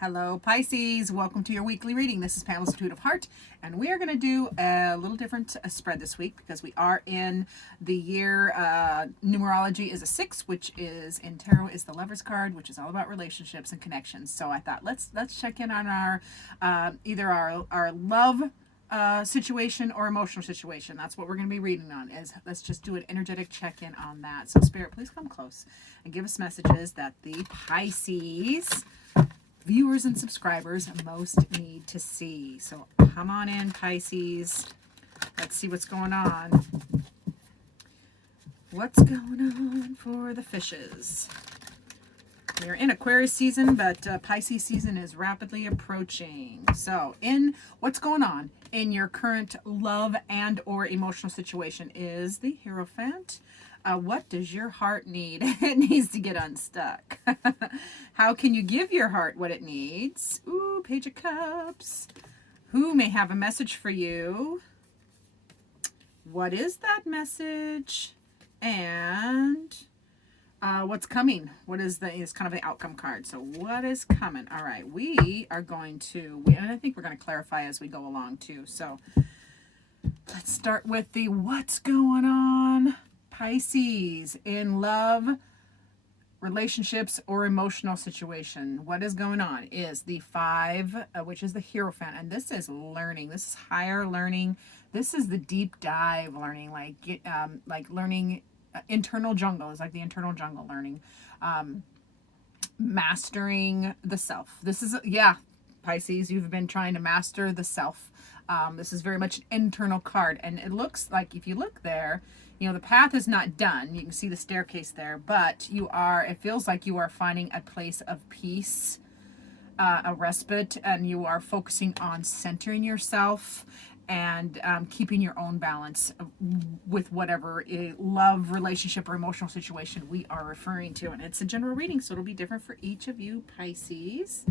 Hello, Pisces. Welcome to your weekly reading. This is Pamela's Intuitive Heart, and we are going to do a little different spread this week because we are in the year. Numerology is a 6, which is in tarot is the Lover's card, which is all about relationships and connections. So I thought let's check in on our either our love situation or emotional situation. That's what we're going to be reading on. Is let's just do an energetic check-in on that. So Spirit, please come close and give us messages that the Pisces viewers and subscribers most need to see. So come on in, Pisces. Let's see what's going on. What's going on for the fishes? We're in Aquarius season, but Pisces season is rapidly approaching. So in what's going on in your current love and or emotional situation is the Hierophant. What does your heart need? It needs to get unstuck. How can you give your heart what it needs? Ooh, Page of Cups. Who may have a message for you? What is that message? And what's coming? What is kind of the outcome card? So what is coming? All right, we are going to, and I think we're going to clarify as we go along too. So let's start with the what's going on. Pisces in love, relationships, or emotional situation. What is going on is the 5, which is the Hierophant. And this is learning. This is higher learning. This is the deep dive learning, like learning internal jungle. Is like the internal jungle learning. Mastering the self. This is, Pisces, you've been trying to master the self. This is very much an internal card. And it looks like, if you look there, the path is not done. You can see the staircase there, but it feels like you are finding a place of peace, a respite, and you are focusing on centering yourself and keeping your own balance with whatever love, relationship, or emotional situation we are referring to. And it's a general reading, so it'll be different for each of you, Pisces.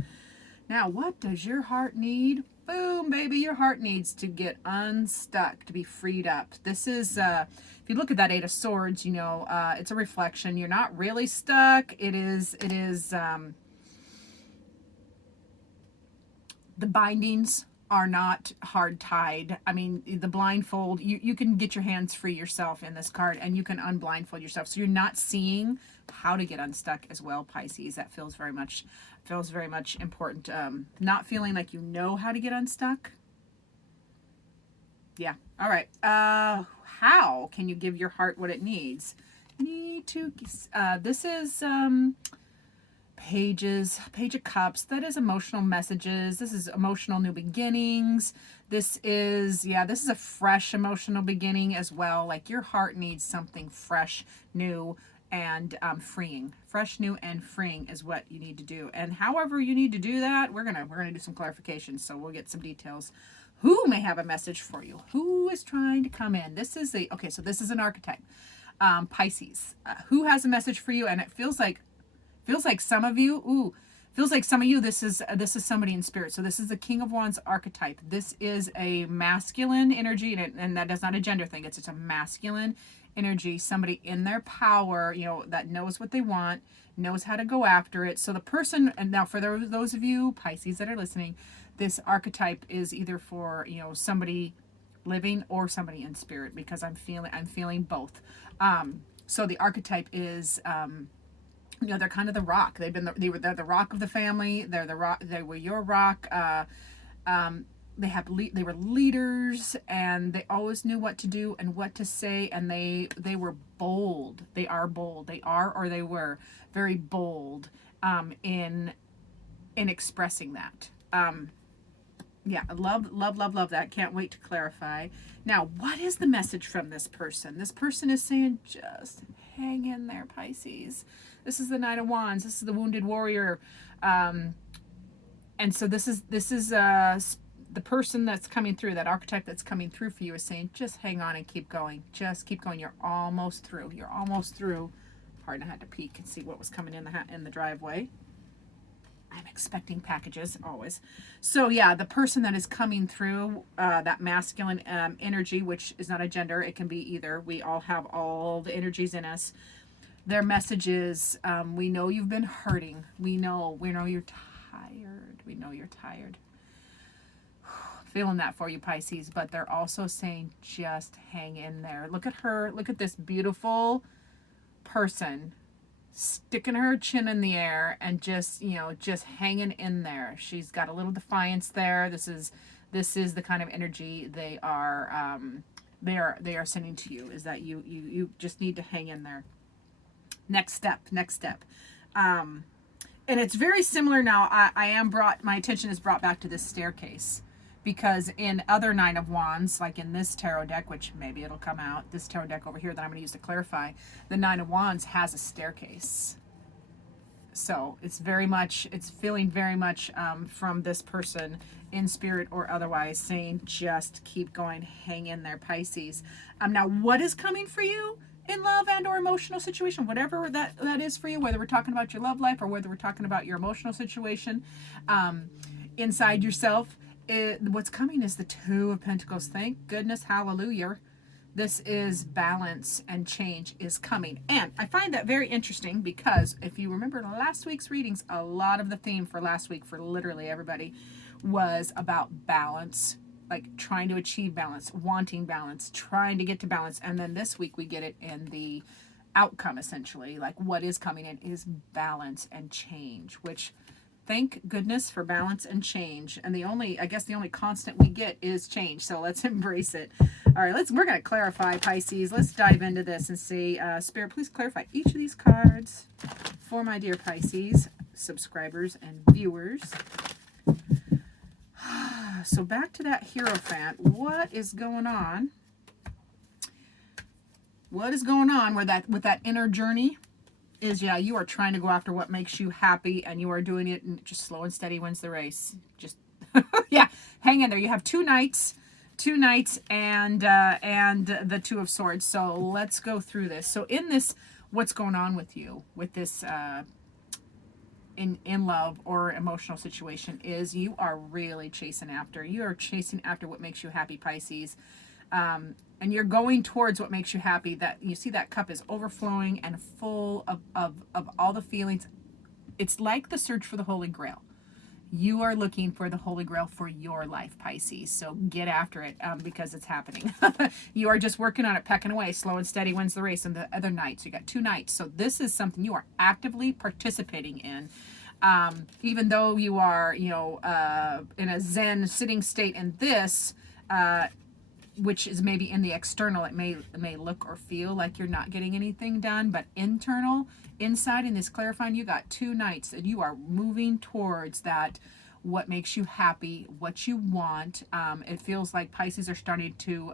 Now, what does your heart need? Boom, baby, your heart needs to get unstuck, to be freed up. This is, if you look at that 8 of Swords, it's a reflection. You're not really stuck. It is, the bindings are not hard tied. I mean, the blindfold, you can get your hands free yourself in this card, and you can unblindfold yourself. So you're not seeing how to get unstuck as well, Pisces. That feels very much important. Not feeling like you know how to get unstuck. Yeah. All right. How can you give your heart what it needs? This is Page of Cups. That is emotional messages. This is emotional new beginnings. This is a fresh emotional beginning as well. Like your heart needs something fresh, new, and freeing. Fresh, new, and freeing is what you need to do. And however you need to do that, we're gonna do some clarification. So we'll get some details. Who may have a message for you? Who is trying to come in? This is so this is an archetype. Pisces. Who has a message for you? And it feels like some of you, this is somebody in spirit. So this is the King of Wands archetype. This is a masculine energy, and that is not a gender thing. It's a masculine energy, somebody in their power, that knows what they want, knows how to go after it. So the person, and now for those of you Pisces that are listening, this archetype is either for, somebody living or somebody in spirit, because I'm feeling both. So the archetype is, they're kind of the rock. They're the rock of the family. They're the rock. They were your rock. They were leaders, and they always knew what to do and what to say, and they were bold. They are bold. They are, or they were very bold in expressing that. I love that. Can't wait to clarify. Now, what is the message from this person? This person is saying, just hang in there, Pisces. This is the Knight of Wands. This is the wounded warrior. And so this is the person that's coming through, that archetype that's coming through for you, is saying, just hang on and keep going. Just keep going. You're almost through. You're almost through. Pardon, I had to peek and see what was coming in the driveway. I'm expecting packages always. So the person that is coming through, that masculine energy, which is not a gender, it can be either. We all have all the energies in us. Their message is, we know you've been hurting. We know you're tired. We know you're tired. Feeling that for you, Pisces, but they're also saying just hang in there. Look at her. Look at this beautiful person sticking her chin in the air and just, just hanging in there. She's got a little defiance there. This is the kind of energy they are sending to you, is that you just need to hang in there. Next step. And it's very similar now. My attention is brought back to this staircase, because in other Nine of Wands, like in this tarot deck, which maybe it'll come out, this tarot deck over here that I'm going to use to clarify, the Nine of Wands has a staircase. So it's feeling very much from this person in spirit or otherwise, saying just keep going, hang in there, Pisces. Now, what is coming for you in love and or emotional situation, whatever that is for you, whether we're talking about your love life or whether we're talking about your emotional situation inside yourself, what's coming is the Two of Pentacles. Thank goodness, hallelujah. This is balance and change is coming. And I find that very interesting, because if you remember last week's readings, a lot of the theme for last week for literally everybody was about balance, like trying to achieve balance, wanting balance, trying to get to balance. And then this week we get it in the outcome, essentially. Like what is coming in is balance and change, which thank goodness for balance and change. And the only constant we get is change. So let's embrace it. All right, we're going to clarify, Pisces. Let's dive into this and see, Spirit, please clarify each of these cards for my dear Pisces subscribers and viewers. So back to that Hierophant. What is going on? What is going on with that inner journey? Is, you are trying to go after what makes you happy, and you are doing it, and just slow and steady wins the race. Just hang in there. You have two knights and the Two of Swords. So let's go through this. So in this, what's going on with you with this in love or emotional situation is you are really chasing after what makes you happy, Pisces. And you're going towards what makes you happy. That you see that cup is overflowing and full of all the feelings. It's like the search for the Holy Grail. You are looking for the Holy Grail for your life, Pisces. So get after it, because it's happening. You are just working on it, pecking away. Slow and steady wins the race. And the other knights, you got two knights. So this is something you are actively participating in. Even though you are, in a Zen sitting state in this, which is maybe in the external, it may look or feel like you're not getting anything done, but inside in this clarifying, you got two knights, and you are moving towards that, what makes you happy, what you want. It feels like Pisces are starting to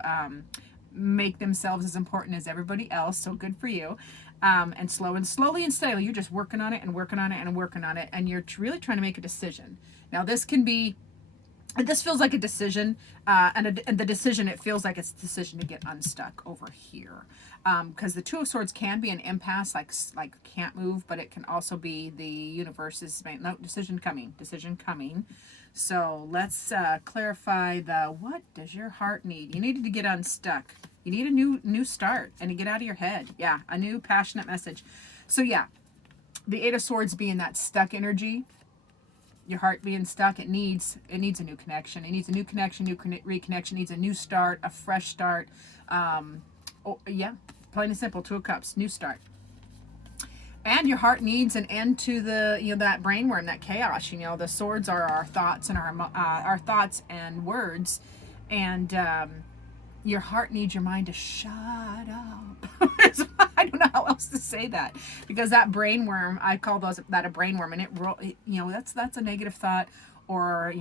make themselves as important as everybody else, so good for you. And slowly and steadily, you're just working on it and working on it and working on it, and you're really trying to make a decision. Now, this feels like a decision, and the decision, it feels like it's a decision to get unstuck over here. Because the Two of Swords can be an impasse, like can't move, but it can also be the universe's decision coming. So let's clarify what does your heart need? You needed to get unstuck. You need a new start and to get out of your head. Yeah, a new passionate message. So yeah, the Eight of Swords being that stuck energy. Your heart being stuck, it needs a new connection. It needs a new connection, reconnection. It needs a new start, a fresh start. Plain and simple. Two of Cups, new start. And your heart needs an end to the that brainworm, that chaos. The swords are our thoughts and our thoughts and words, and your heart needs your mind to shut up. I don't know how else to say that, because that brainworm, I call that a brainworm, and that's a negative thought, or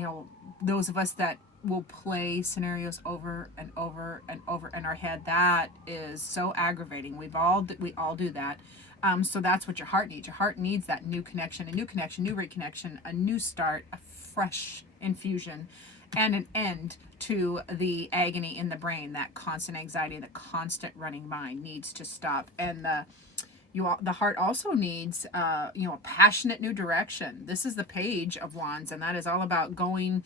those of us that will play scenarios over and over and over in our head. That is so aggravating. We all do that. So that's what your heart needs. Your heart needs that new connection, new reconnection, a new start, a fresh infusion, and an end to the agony in the brain. That constant anxiety, the constant running mind needs to stop. And the heart also needs a passionate new direction. This is the Page of Wands, and that is all about going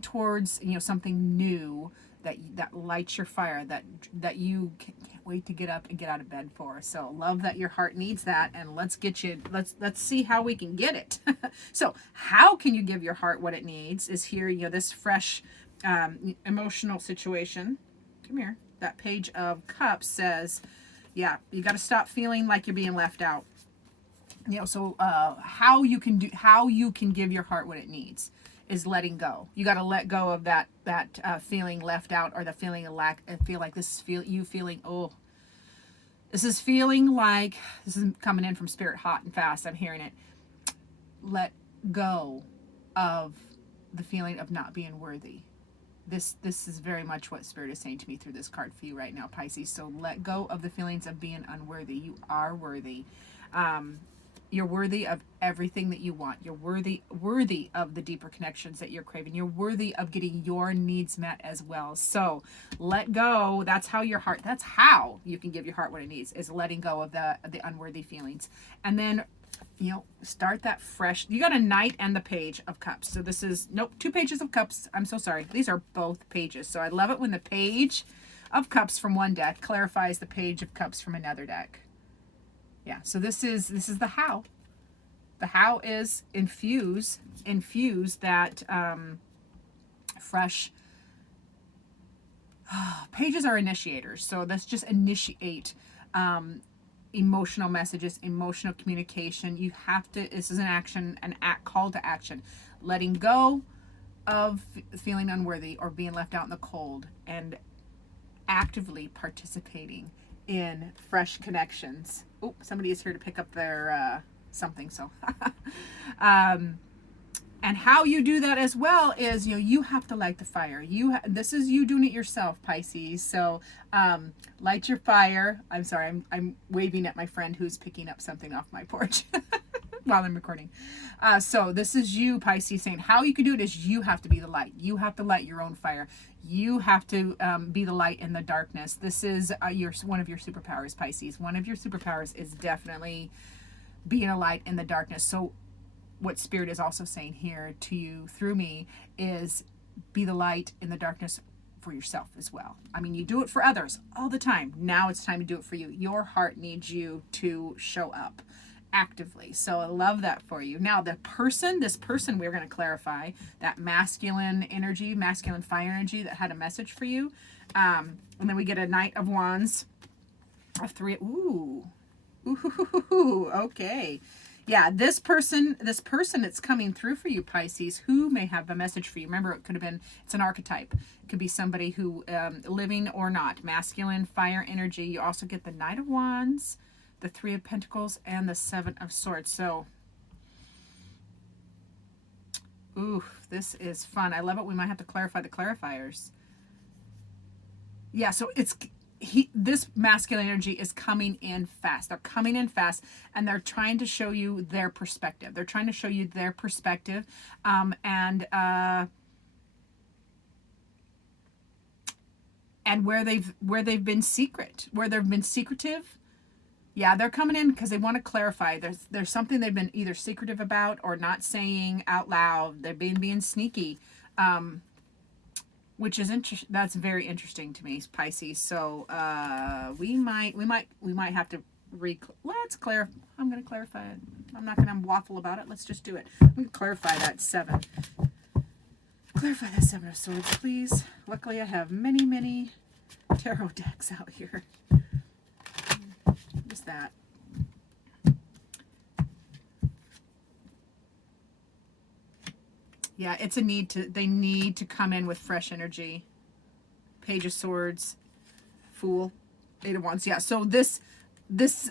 towards something new, that lights your fire, that you can't wait to get up and get out of bed for. So love that your heart needs that, and let's see how we can get it. So how can you give your heart what it needs is here, this fresh emotional situation. Come here. That Page of Cups says, yeah, you got to stop feeling like you're being left out. So how you can give your heart what it needs is letting go. You got to let go of that feeling left out, or the feeling of lack, and feel like this is feeling, oh, this is feeling like, this is coming in from spirit hot and fast. I'm hearing it. Let go of the feeling of not being worthy. This is very much what Spirit is saying to me through this card for you right now, Pisces. So let go of the feelings of being unworthy. You are worthy. You're worthy of everything that you want. You're worthy of the deeper connections that you're craving. You're worthy of getting your needs met as well. So let go. That's how you can give your heart what it needs, is letting go of the unworthy feelings. And then, start that fresh. You got a Knight and the Page of Cups. So this is, nope, 2 Pages of Cups. I'm so sorry. These are both pages. So I love it when the Page of Cups from one deck clarifies the Page of Cups from another deck. Yeah, so this is the how. The how is infuse that fresh. Pages are initiators, so let's just initiate emotional messages, emotional communication. You have to. This is an call to action, letting go of feeling unworthy or being left out in the cold, and actively participating in fresh connections. Oh, somebody is here to pick up their something. So, and how you do that as well is, you have to light the fire. This is you doing it yourself, Pisces. So, light your fire. I'm sorry, I'm waving at my friend who's picking up something off my porch while I'm recording. So this is you, Pisces, saying how you can do it is you have to be the light. You have to light your own fire. You have to be the light in the darkness. This is one of your superpowers, Pisces. One of your superpowers is definitely being a light in the darkness. So what Spirit is also saying here to you through me is be the light in the darkness for yourself as well. I mean, you do it for others all the time. Now it's time to do it for you. Your heart needs you to show up actively. So I love that for you. Now this person we're going to clarify, that masculine energy, masculine fire energy that had a message for you. And then we get a Knight of Wands, a 3. Ooh, okay. Yeah, this person that's coming through for you, Pisces, who may have a message for you. Remember, it's an archetype. It could be somebody who, living or not, masculine fire energy. You also get the Knight of Wands, the 3 of Pentacles, and the 7 of Swords. So, ooh, this is fun. I love it. We might have to clarify the clarifiers. Yeah, so this masculine energy is coming in fast. They're coming in fast, and they're trying to show you their perspective. They're trying to show you their perspective, and where they've been secretive. Yeah, they're coming in because they want to clarify. There's something they've been either secretive about or not saying out loud. They're being sneaky, which is that's very interesting to me, Pisces. So we might have to let's clarify. I'm going to clarify it. I'm not going to waffle about it. Let's just do it. I'm going to clarify that 7. Clarify that 7 of Swords, please. Luckily, I have many tarot decks out here. What is that? Yeah, it's a they need to come in with fresh energy. Page of Swords, Fool, 8 of Wands. Yeah, so this,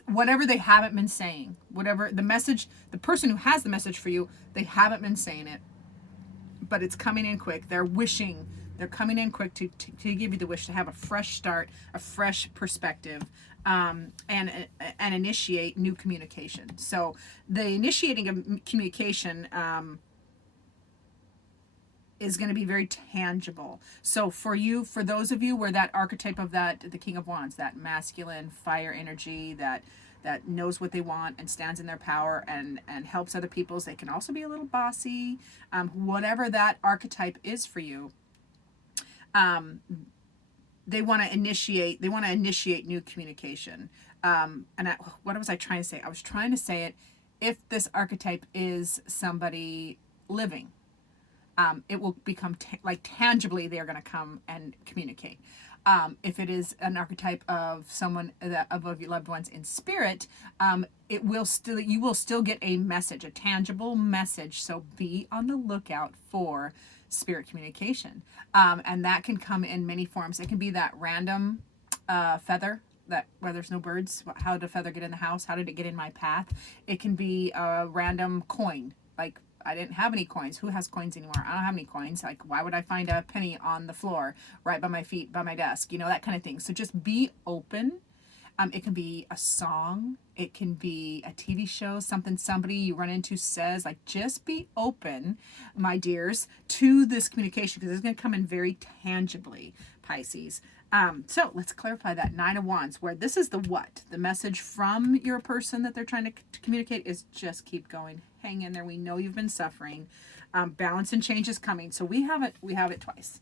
whatever they haven't been saying, whatever the message, the person who has the message for you, they haven't been saying it, but it's coming in quick. They're coming in quick to give you the wish to have a fresh start, a fresh perspective, and initiate new communication. So the initiating of communication is going to be very tangible. So for those of you where that archetype of the King of Wands, that masculine fire energy that knows what they want and stands in their power and helps other people. They can also be a little bossy. Whatever that archetype is for you, they want to initiate new communication. What was I trying to say? I was trying to say it, if this archetype is somebody living, it will become like tangibly they're going to come and communicate. If it is an archetype of someone of your loved ones in spirit, you will still get a message, a tangible message. So be on the lookout for spirit communication, and that can come in many forms. It can be that random feather, that where there's no birds. How did a feather get in the house? How did it get in my path? It can be a random coin, like I didn't have any coins. Who has coins anymore? I don't have any coins. Like, why would I find a penny on the floor right by my feet, by my desk? That kind of thing. So just be open. It can be a song. It can be a TV show, something somebody you run into says. Like, just be open, my dears, to this communication, because it's going to come in very tangibly, Pisces. So let's clarify that. Nine of Wands, where this is the what? The message from your person that they're trying to communicate is just keep going. Hang in there. We know you've been suffering. Balance and change is coming. So we have it twice.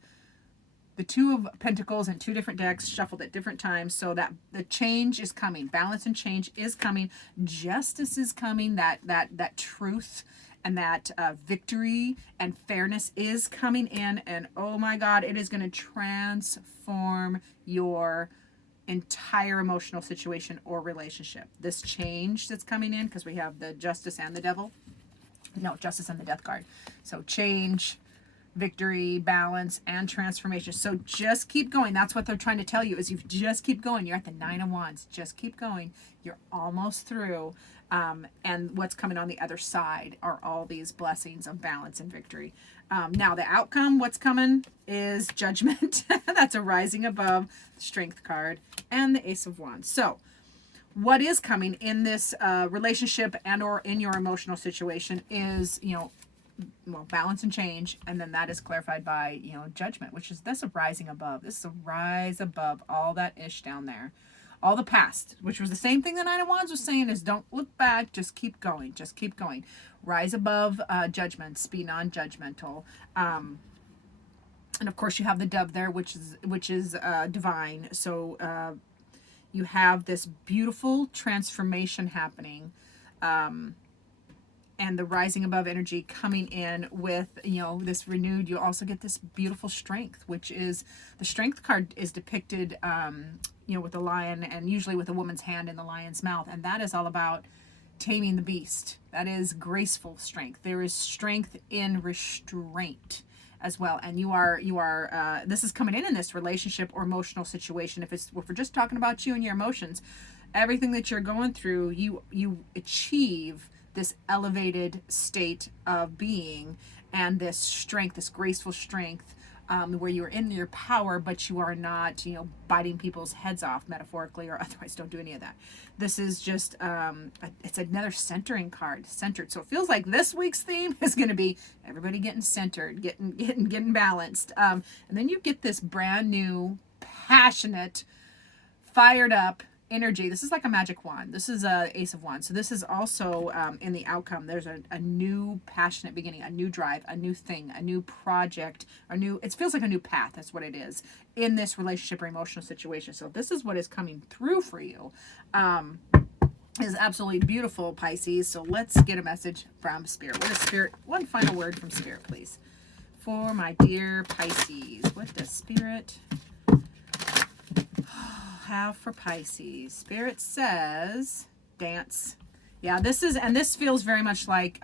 The Two of Pentacles in two different decks, shuffled at different times, so that the change is coming. Balance and change is coming. Justice is coming. That truth and that victory and fairness is coming in. And oh my God, it is going to transform your entire emotional situation or relationship. This change that's coming in, because we have the Justice and the Devil. No, Justice and the Death card. So change, victory, balance, and transformation. So just keep going. That's what they're trying to tell you, is you just keep going. You're at the Nine of Wands. Just keep going. You're almost through. And what's coming on the other side are all these blessings of balance and victory. Now the outcome, what's coming is Judgment. That's a rising above, Strength card, and the Ace of Wands. So what is coming in this relationship and or in your emotional situation is, balance and change, and then that is clarified by, Judgment, which is, that's a rising above. This is a rise above all that ish down there. All the past, which was the same thing the Nine of Wands was saying, is don't look back, just keep going, just keep going. Rise above judgments, be non-judgmental. And of course you have the Dove there, which is divine. So you have this beautiful transformation happening, and the rising above energy coming in with, this renewed. You also get this beautiful strength, which is, the Strength card is depicted, with a lion, and usually with a woman's hand in the lion's mouth. And that is all about taming the beast. That is graceful strength. There is strength in restraint as well. And you are this is coming in this relationship or emotional situation. If we're just talking about you and your emotions, everything that you're going through, you achieve this elevated state of being, and this strength, this graceful strength, where you're in your power, but you are not, biting people's heads off metaphorically or otherwise. Don't do any of that. This is just, it's another centering card, centered. So it feels like this week's theme is going to be everybody getting centered, getting balanced. And then you get this brand new, passionate, fired up energy. This is like a magic wand. This is a Ace of Wands. So this is also in the outcome. There's a new passionate beginning, a new drive, a new thing, a new project, it feels like a new path. That's what it is in this relationship or emotional situation. So this is what is coming through for you. Is absolutely beautiful, Pisces. So let's get a message from Spirit. What is Spirit? One final word from Spirit, please. For my dear Pisces. What does Spirit have for Pisces? Spirit says dance. Yeah, this feels very much like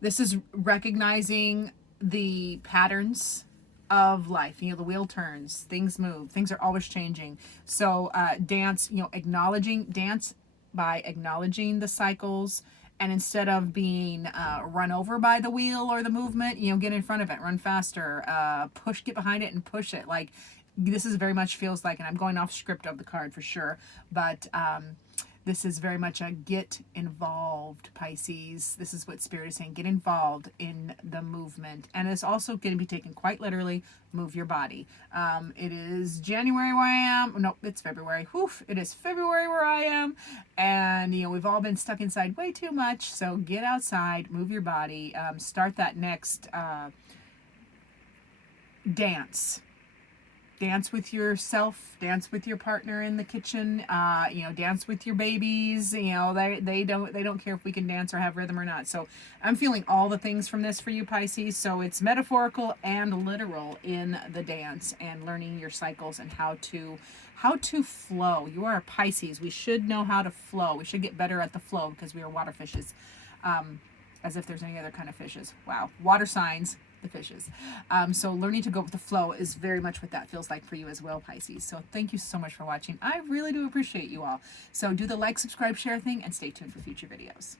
this is recognizing the patterns of life. The wheel turns, things move, things are always changing. So dance, dance by acknowledging the cycles, and instead of being run over by the wheel or the movement, get in front of it, run faster, get behind it and push it. Like, this is very much feels like, and I'm going off script of the card for sure, but this is very much a get involved, Pisces. This is what Spirit is saying. Get involved in the movement. And it's also going to be taken quite literally. Move your body. It is January where I am. No, it's February. It is February where I am. And, we've all been stuck inside way too much. So get outside, move your body, start that next dance. dance with yourself, dance with your partner in the kitchen, you know, dance with your babies. You know, they don't care if we can dance or have rhythm or not. So I'm feeling all the things from this for you, Pisces. So it's metaphorical and literal in the dance, and learning your cycles and how to flow. You are a Pisces. We should know how to flow. We should get better at the flow because we are water fishes. As if there's any other kind of fishes. Wow. Water signs, the fishes. So learning to go with the flow is very much what that feels like for you as well, Pisces. So thank you so much for watching. I really do appreciate you all. So do the like, subscribe, share thing, and stay tuned for future videos.